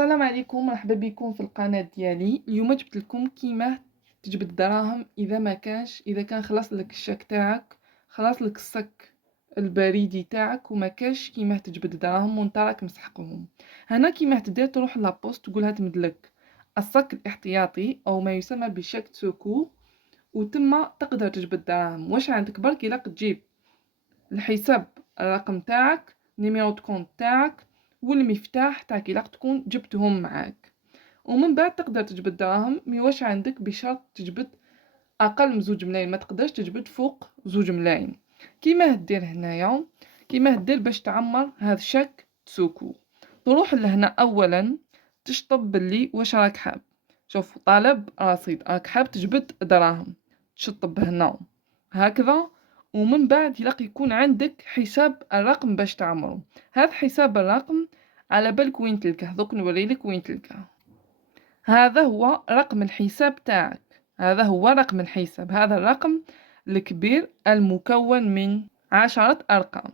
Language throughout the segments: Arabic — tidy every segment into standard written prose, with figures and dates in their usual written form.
السلام عليكم، مرحبا بكم في القناة ديالي. اليوم جبت لكم كيما تجبد الدراهم اذا كان خلاص لك الشاك تاعك، خلاص لك الصك البريدي تاعك وما كاش كيما تجبد الدراهم وانت راك مسحقهم. هنا كيما تدير تروح لابوست تقولها تمدلك الصك الاحتياطي او ما يسمى بشاك سوكو، وتما تقدر تجبد الدراهم. واش عندك برك الا تجيب الحساب الرقم تاعك، نيميرو كونت تاعك والمفتاح تاعك الا تكون جبتهم معاك، ومن بعد تقدر تجبد الدراهم. مي واش عندك بشرط تجبد اقل من 2 ملايين، ما تقدرش تجبد فوق 2 ملايين. كيما دير هنايا، كيما دير باش تعمر هذا الشاك تسوكو. تروح لهنا اولا تشطب باللي واش راك حاب. شوف، طالب رصيد، راك حاب تجبد دراهم، تشطب هنا هكذا. ومن بعد يلاقي يكون عندك حساب الرقم باش تعمره. هذا حساب الرقم على بالك وين تلقاه، دوك نوريلك وين تلقاه. هذا هو رقم الحساب تاعك، هذا هو رقم الحساب، هذا الرقم الكبير المكون من 10 أرقام.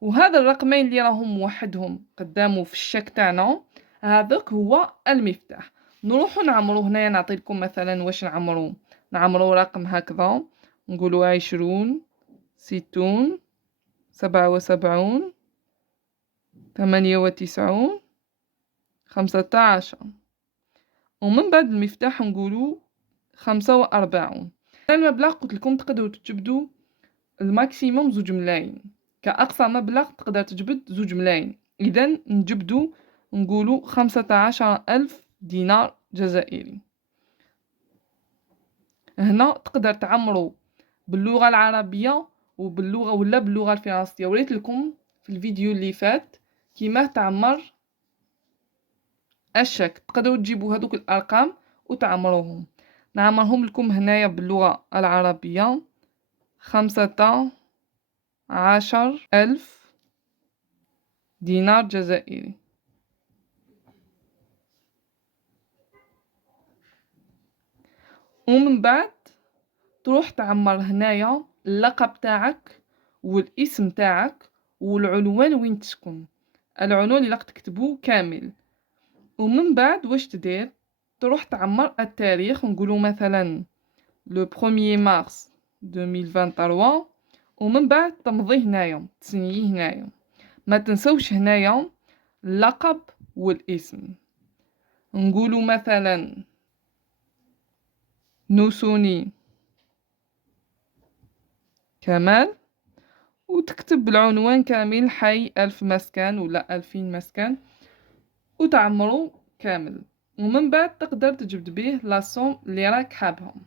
وهذا الرقمين اللي راهم وحدهم قدامه في الشاك تاعنا، هذاك هو المفتاح. نروحو نعمرو هنايا. نعطيلكم مثلا واش نعمرو رقم هكذا، نقولو 20 60 77 98 15. ومن بعد المفتاح نقولو 45. المبلغ قلت لكم تقدروا تجبدوا الماكسيموم 2 ملايين، كأقصى مبلغ تقدر تجبد 2 ملايين. إذا نجبدو نقولو 15,000 دينار جزائري. هنا تقدر تعمرو باللغة العربية وباللغة ولا باللغة الفرنسية. وريت لكم في الفيديو اللي فات كيما تعمر الشاك. تقدروا تجيبوا هذوك الأرقام وتعمروهم. نعمرهم لكم هنايا باللغة العربية: 15,000 دينار جزائري. ومن بعد تروح تعمر هنايا اللقب تاعك والاسم تاعك والعنوان وين تسكن، العنوان اللي راك تكتبوه كامل. ومن بعد واش تدير؟ تروح تعمر التاريخ، نقولوا مثلا لو 1 مارس 2023. ومن بعد تمضي هنايا، تسنيه هنايا. ما تنسوش هنايا اللقب والاسم، نقولوا مثلا نوسوني كمال، وتكتب العنوان كامل: حي 1000 مسكن ولا 2000 مسكن، وتعمرو كامل. ومن بعد تقدر تجبد به لاصوم اللي راك حابهم.